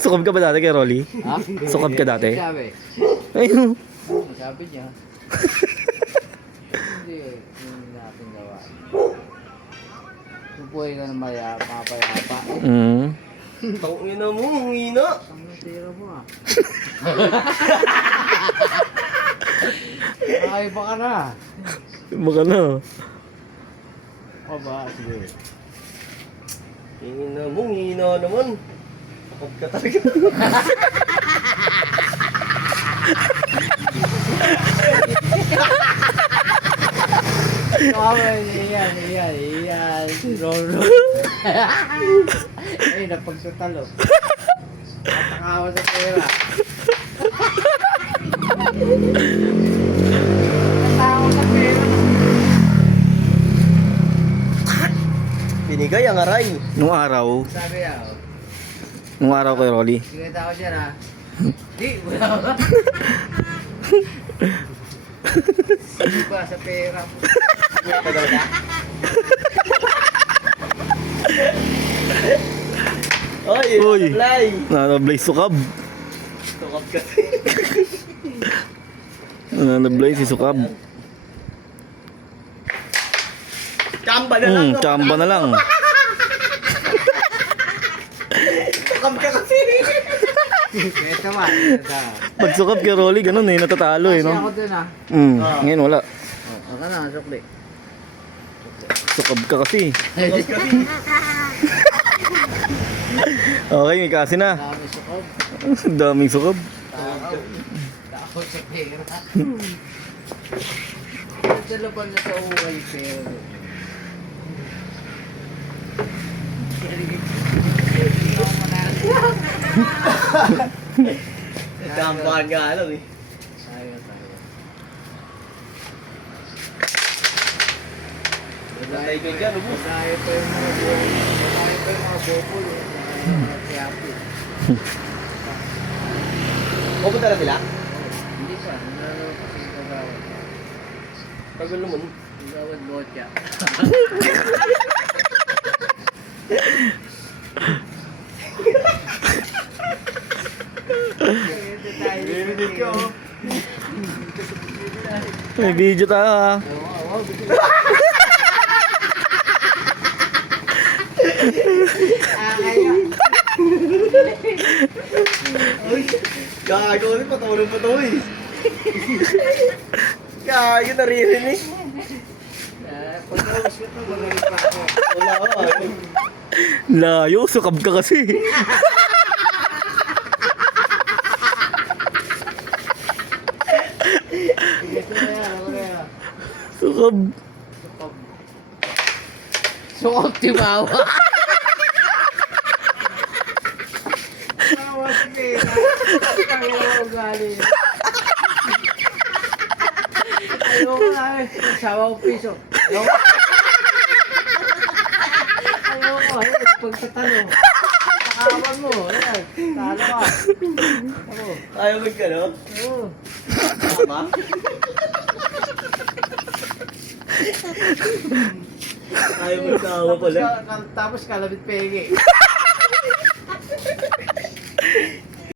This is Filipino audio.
Sukab ka ba dati kay Rolly? Ha? Sukab ka dati? Sabi. Ayun. Sabi niya. Hindi, hindi natin gawa. Bubuhay ka na mapayapa. Tangina mo, hungina. Ang natira mo ah. Ay, baka na. Baka na. O ba, sige. Hingina mo, hingina naman. Takot ka talaga. Iyan. Roro. Ay, napagsutalo. Natakawa sa pera. Natakawa sa pera. Binigay ang aray. Nung araw kay Rolly. Sige tao dyan ha. Di, wala ka. Sige ba sa pera mo? Tagal ka. Oy, Uy. fly. Nananablay sukab. Tukap ka. Nananablay si sukab. Chamba na lang. Chamba na lang. Tukap ka kasi. Ito ba? Pag sukab kay Rolly, ganun eh, natatalo eh, Kasi no? ako dun ha. Ngayon wala. Ako na, sukli. Sukab ka kasi. Tukap kasi. Okay, may kasi na. Dami sukob. Daming sukab. Tao sa pera. Sa laban na sa uway pera. Chambahan nga alam eh. Tayo. Patay ka dyan, ubus. Tayo pa yung mga bopol. Tayo pa yung mga bopol. Tiyapi. Pupunta na sila? Hindi pa. Nalaro kasi yung kagawad. Tagal naman. Kagawad botya. Bibigyan ka oh. May video tayo ha. Gago rin, patulong pa to eh. Gago, naririnig. Pag-awas ko ito, magaling pa ako. Wala ko ah. Layo, sukab ka kasi. Sukab. Sukab timawa. Timawa si Pera. Timawa ugali. Ayoko na eh. Sawa ko piso. Ayoko. Pagkatalo. Pakawan mo. Ayan. Talo ka. Ako. Ayaw magkano? Oo. Tama? Ayaw magkawa pala. Tapos kalabit pege.